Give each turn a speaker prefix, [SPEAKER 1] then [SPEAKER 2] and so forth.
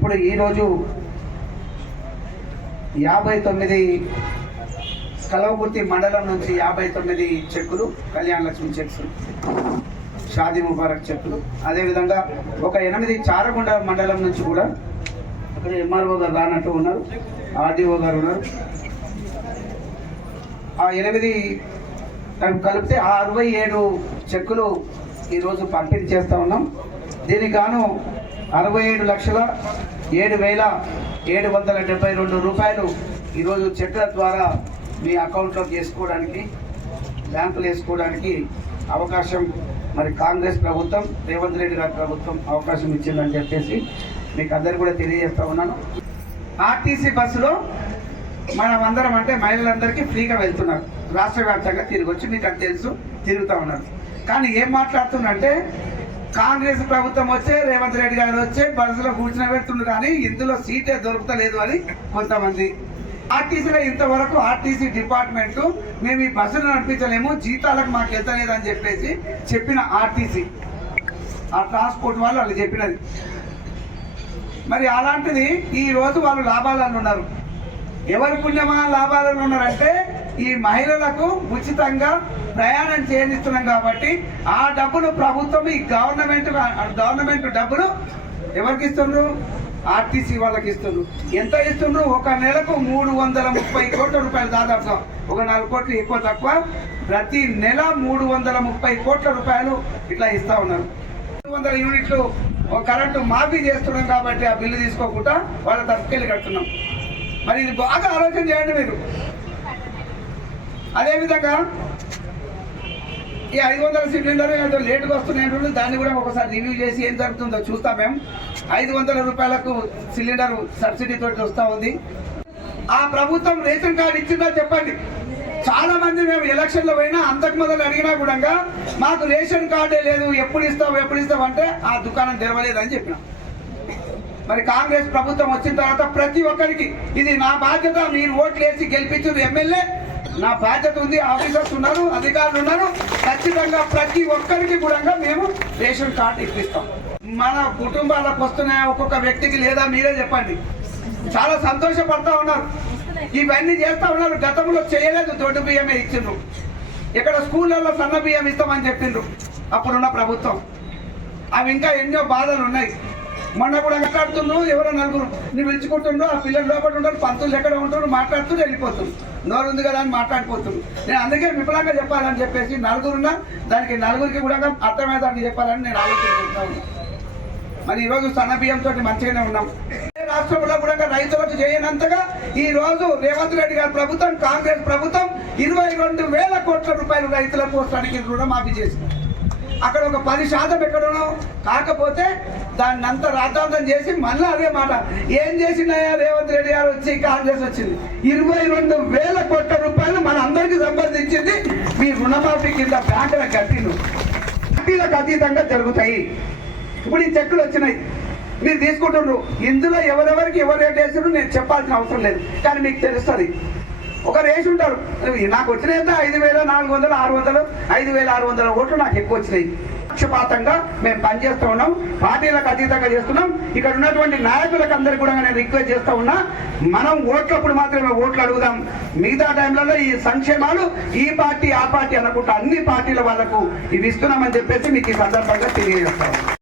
[SPEAKER 1] ఇప్పుడు ఈరోజు యాభై తొమ్మిది కలవకుర్తి మండలం నుంచి యాభై తొమ్మిది చెక్కులు కళ్యాణ లక్ష్మి చెక్స్ షాదీ ముబారక్ చెక్కులు. అదేవిధంగా ఒక ఎనిమిది చారగుండ మండలం నుంచి కూడా అక్కడ ఎంఆర్ఓ గారు రానట్టు ఉన్నారు ఆర్డీఓ గారు ఉన్నారు. ఆ ఎనిమిది కలిపితే ఆ అరవై ఏడు చెక్కులు ఈరోజు పంపిణీ చేస్తూ ఉన్నాం. దీనికి గాను అరవై ఏడు లక్షల ఏడు వేల ఏడు వందల డెబ్బై రెండు రూపాయలు ఈరోజు చెక్కుల ద్వారా మీ అకౌంట్లోకి వేసుకోవడానికి బ్యాంకులు వేసుకోవడానికి అవకాశం మరి కాంగ్రెస్ ప్రభుత్వం రేవంత్ రెడ్డి గారి ప్రభుత్వం అవకాశం ఇచ్చిందని చెప్పేసి మీకు అందరు కూడా తెలియజేస్తా ఉన్నాను. ఆర్టీసీ బస్సులో మనం అందరం అంటే మహిళలందరికీ ఫ్రీగా వెళ్తున్నారు. రాష్ట్ర వ్యాప్తంగా తిరిగి వచ్చి మీకు అది తెలుసు తిరుగుతూ ఉన్నారు. కానీ ఏం మాట్లాడుతుందంటే కాంగ్రెస్ ప్రభుత్వం వచ్చే రేవంత్ రెడ్డి గారు వచ్చే బస్సులో కూర్చున్న పెడుతుండ్రు కానీ ఇందులో సీటే దొరుకుతలేదు అని కొంతమంది. ఆర్టీసీలో ఇంతవరకు ఆర్టీసీ డిపార్ట్మెంట్ మేము ఈ బస్సులు నడిపించలేము జీతాలకు మాకు వెళ్తలేదు అని చెప్పేసి చెప్పిన ఆర్టీసీ. ఆ ట్రాన్స్పోర్ట్ వాళ్ళు వాళ్ళు చెప్పినది. మరి అలాంటిది ఈ రోజు వాళ్ళు లాభాలలో ఉన్నారు ఎవరి పుణ్యమా లాభాలలో ఉన్నారంటే ఈ మహిళలకు ఉచితంగా ప్రయాణం చేయనిస్తున్నాం కాబట్టి ఆ డబ్బులు ప్రభుత్వం ఈ గవర్నమెంట్ గవర్నమెంట్ డబ్బులు ఎవరికి ఇస్తుండ్రు? ఆర్టీసీ వాళ్ళకి ఇస్తుండ్రు. ఎంత ఇస్తుండ్రు? ఒక నెలకు మూడు వందల ముప్పై కోట్ల రూపాయలు దాదాపు ఒక నాలుగు కోట్లు ఎక్కువ తక్కువ. ప్రతి నెల మూడు వందల ముప్పై కోట్ల రూపాయలు ఇట్లా ఇస్తా ఉన్నారు. మూడు వందల యూనిట్లు ఒక కరెంటు మాఫీ చేస్తున్నాం కాబట్టి ఆ బిల్లు తీసుకోకుండా వాళ్ళ తరఫుకెళ్ళి కడుతున్నాం. మరి ఇది బాగా ఆలోచన చేయండి మీరు. అదేవిధంగా ఈ ఐదు వందల సిలిండర్ ఏదో లేటుగా వస్తున్నాయి దాన్ని కూడా ఒకసారి రివ్యూ చేసి ఏం జరుగుతుందో చూస్తాం మేము. ఐదు వందల రూపాయలకు సిలిండర్ సబ్సిడీతో వస్తూ ఉంది. ఆ ప్రభుత్వం రేషన్ కార్డు ఇచ్చిందా చెప్పండి. చాలా మంది మేము ఎలక్షన్లో పోయినా అంతకు మొదలు అడిగినా కూడా మాకు రేషన్ కార్డే లేదు. ఎప్పుడు ఇస్తావు ఎప్పుడు ఇస్తావు అంటే ఆ దుకాణం తెరవలేదని చెప్పినాం. మరి కాంగ్రెస్ ప్రభుత్వం వచ్చిన తర్వాత ప్రతి ఒక్కరికి ఇది నా బాధ్యత. మీరు ఓట్లు వేసి గెలిపించారు ఎమ్మెల్యే. నా బాధ్యత ఉంది ఆఫీసర్స్ ఉన్నారు అధికారులు ఉన్నారు. ఖచ్చితంగా ప్రతి ఒక్కరికి కూడా మేము రేషన్ కార్డు ఇప్పిస్తాం. మన కుటుంబాలకు వస్తున్న ఒక్కొక్క వ్యక్తికి లేదా మీరే చెప్పండి. చాలా సంతోషపడతా ఉన్నారు. ఇవన్నీ చేస్తా ఉన్నారు. గతంలో చేయలేదు దొడ్డు బియ్యమే ఇచ్చిండ్రు. ఇక్కడ స్కూళ్ళల్లో సన్న బియ్యం ఇస్తామని చెప్పిండ్రు. అప్పుడున్న ప్రభుత్వం. అవి ఇంకా ఎన్నో బాధలు ఉన్నాయి. మొన్న కూడా మాట్లాడుతుండ్రు ఎవరో నలుగురు నేను పిలుచుకుంటుండ్రు ఆ పిల్లలు లోపల ఉంటారు పంతులు ఎక్కడ ఉంటారు మాట్లాడుతూ వెళ్ళిపోతుంది నోరు ఉంది కదా అని మాట్లాడిపోతుంది నేను అందుకే విఫలంగా చెప్పాలని చెప్పేసి నలుగురున్నా దానికి నలుగురికి కూడా అర్థమయ్యేదానికి చెప్పాలని నేను ఆలోచన ఉన్నాను మరి ఈరోజు సన్న బియ్యంతో మంచిగానే ఉన్నాం. రాష్ట్రంలో కూడా రైతులకు చేయనంతగా ఈ రోజు రేవంత్ రెడ్డి గారి ప్రభుత్వం కాంగ్రెస్ ప్రభుత్వం ఇరవై రెండు వేల కోట్ల రూపాయలు రైతుల పోస్టానికి రుణమాఫీ చేసింది. అక్కడ ఒక పది శాతం ఎక్కడనో కాకపోతే దాన్ని అంతా రాద్ధాంతం చేసి మళ్ళీ అదే మాట. ఏం చేసినాయా రేవంత్ రెడ్డి గారు? వచ్చి కాంగ్రెస్ వచ్చింది. ఇరవై రెండు వేల కోట్ల రూపాయలు మన అందరికీ సంబంధించింది మీ రుణమాఫీ కింద బ్యాంకుల కట్టిను కట్టీలకు అతీతంగా జరుగుతాయి. ఇప్పుడు ఈ చెక్కులు వచ్చినాయి. మీరు తీసుకుంటున్నారు. ఇందులో ఎవరెవరికి ఎవరు రేట్ వేసారు నేను చెప్పాల్సిన అవసరం లేదు. కానీ మీకు తెలుస్తుంది. ఒకరు వేసి ఉంటారు. నాకు వచ్చినాయంటే ఐదు వేల నాలుగు వందలు ఆరు వందలు ఐదు వేల ఆరు వందల ఓట్లు నాకు ఎక్కువ వచ్చినాయి. పక్షపాతంగా మేము పనిచేస్తూ ఉన్నాం పార్టీలకు అతీతంగా చేస్తున్నాం. ఇక్కడ ఉన్నటువంటి నాయకులకు అందరికీ కూడా నేను రిక్వెస్ట్ చేస్తూ ఉన్నా మనం ఓట్లప్పుడు మాత్రమే ఓట్లు అడుగుదాం. మిగతా టైంలలో ఈ సంక్షేమాలు ఈ పార్టీ ఆ పార్టీ అనుకుంటా అన్ని పార్టీల వాళ్ళకు ఇవి ఇస్తున్నామని చెప్పేసి మీకు ఈ సందర్భంగా తెలియజేస్తాం